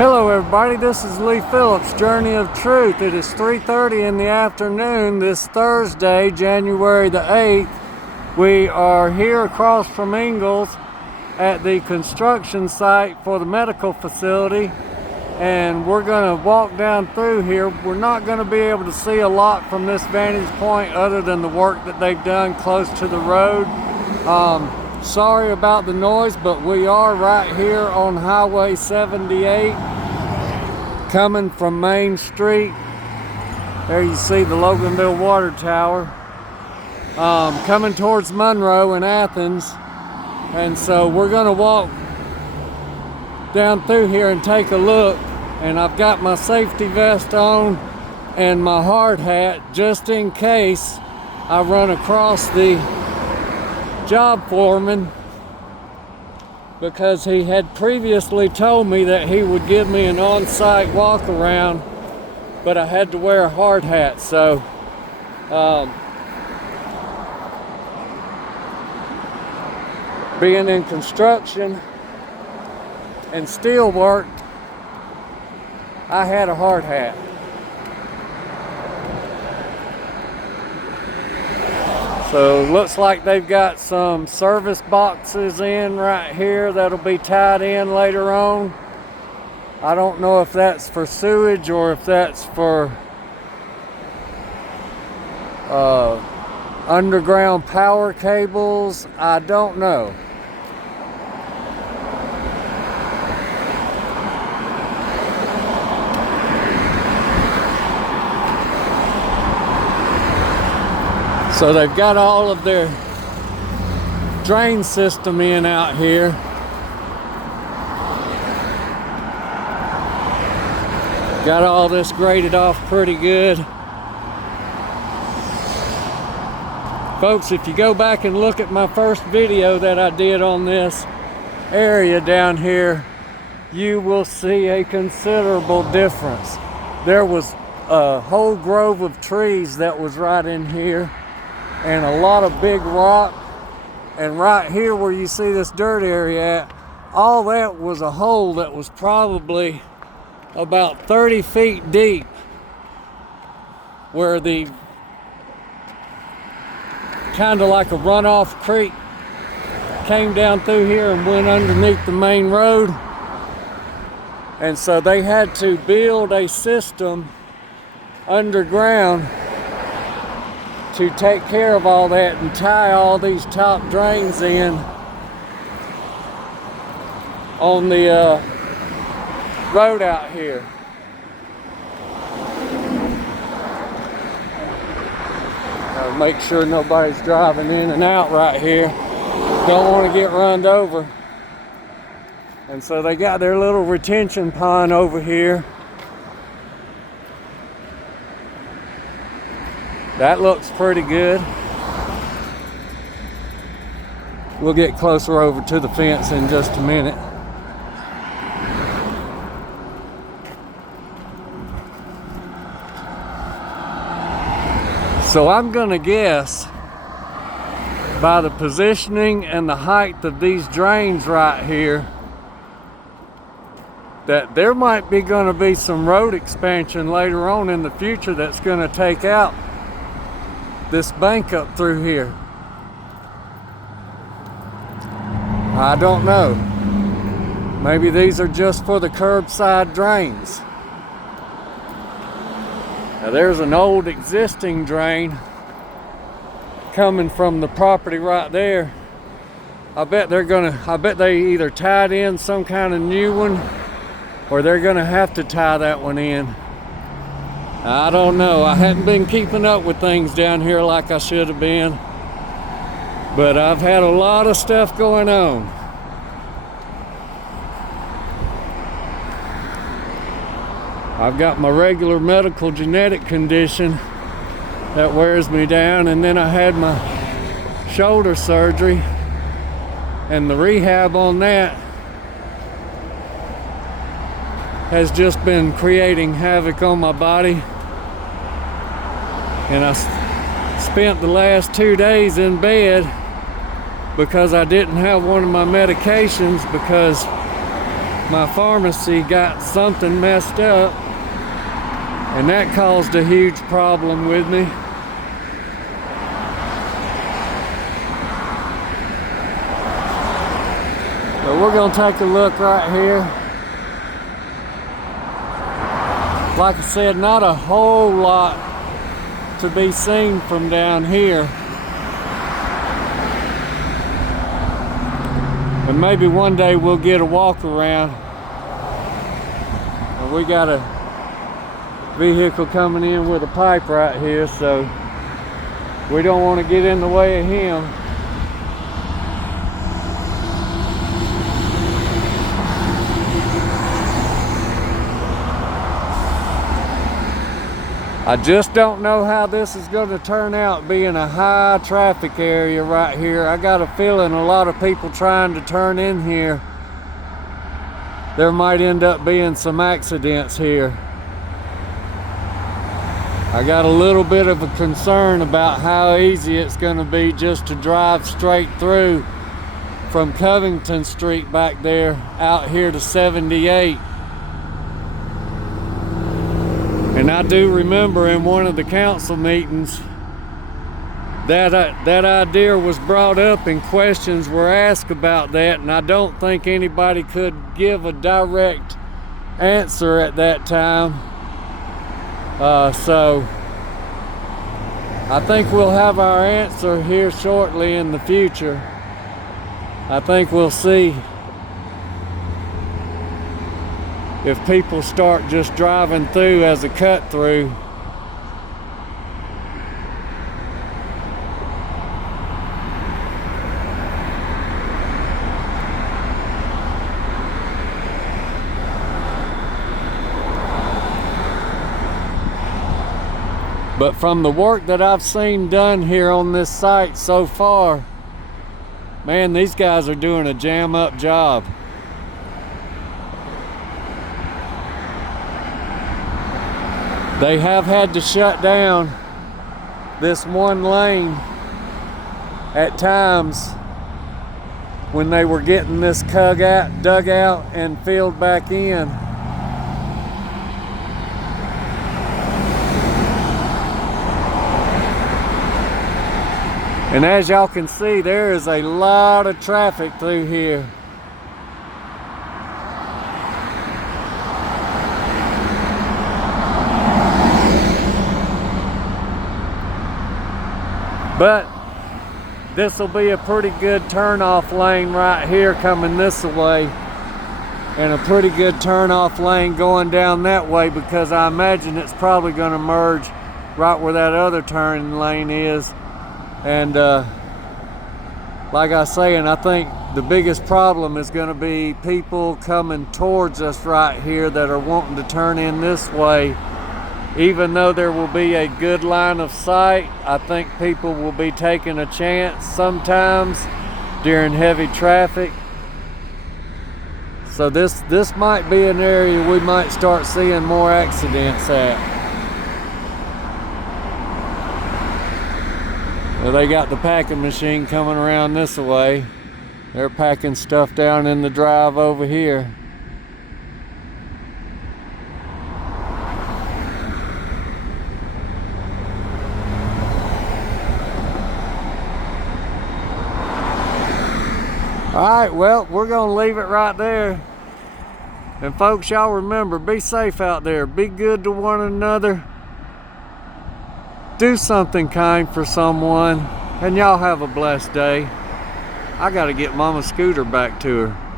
Hello everybody, this is Lee Phillips, Journey of Truth. It is 3:30 in the afternoon this Thursday, January the 8th. We are here across from Ingalls at the construction site for the medical facility, and we're going to walk down through here. We're not going to be able to see a lot from this vantage point other than the work that they've done close to the road. Sorry about the noise, but we are right here on Highway 78 coming from Main Street. There you see the Loganville Water Tower, coming towards Monroe and Athens. And so we're going to walk down through here and take a look. And I've got my safety vest on and my hard hat just in case I run across the job foreman, because he had previously told me that he would give me an on-site walk around, but I had to wear a hard hat. So being in construction and steel work, I had a hard hat. So looks like they've got some service boxes in right here that'll be tied in later on. I don't know if that's for sewage or if that's for underground power cables. I don't know. So they've got all of their drain system in out here. Got all this graded off pretty good. Folks, if you go back and look at my first video that I did on this area down here, you will see a considerable difference. There was a whole grove of trees that was right in here, and a lot of big rock. And right here where you see this dirt area at, all that was a hole that was probably about 30 feet deep, where the kind of like a runoff creek came down through here and went underneath the main road. And so they had to build a system underground to take care of all that and tie all these top drains in on the road out here. Gotta make sure nobody's driving in and out right here. Don't want to get run over. And so they got their little retention pond over here. That looks pretty good. We'll get closer over to the fence in just a minute. So I'm gonna guess by the positioning and the height of these drains right here that there might be gonna be some road expansion later on in the future that's gonna take out this bank up through here. I don't know. Maybe these are just for the curbside drains. Now there's an old existing drain coming from the property right there. I bet they either tied in some kind of new one, or they're gonna have to tie that one in. I don't know. I hadn't been keeping up with things down here like I should have been, but I've had a lot of stuff going on. I've got my regular medical genetic condition that wears me down, and then I had my shoulder surgery, and the rehab on that has just been creating havoc on my body. And I spent the last 2 days in bed because I didn't have one of my medications, because my pharmacy got something messed up, and that caused a huge problem with me. So we're gonna take a look right here. Like I said, not a whole lot to be seen from down here. And maybe one day we'll get a walk around. And we got a vehicle coming in with a pipe right here, so we don't want to get in the way of him. I just don't know how this is going to turn out, being a high traffic area right here. I got a feeling a lot of people trying to turn in here, there might end up being some accidents here. I got a little bit of a concern about how easy it's going to be just to drive straight through from Covington Street back there out here to 78. And I do remember in one of the council meetings that idea was brought up and questions were asked about that, and I don't think anybody could give a direct answer at that time. So I think we'll have our answer here shortly in the future. I think we'll see if people start just driving through as a cut through. But from the work that I've seen done here on this site so far, man, these guys are doing a jam up job. They have had to shut down this one lane at times when they were getting this dug out and filled back in. And as y'all can see, there is a lot of traffic through here. But this will be a pretty good turnoff lane right here coming this way, and a pretty good turnoff lane going down that way, because I imagine it's probably going to merge right where that other turning lane is. And like I say, and I think the biggest problem is going to be people coming towards us right here that are wanting to turn in this way. Even though there will be a good line of sight, I think people will be taking a chance sometimes during heavy traffic. So this might be an area we might start seeing more accidents at. Well, they got the packing machine coming around this way. They're packing stuff down in the drive over here. Alright, well, we're going to leave it right there. And folks, y'all remember, be safe out there. Be good to one another. Do something kind for someone. And y'all have a blessed day. I got to get Mama Scooter back to her.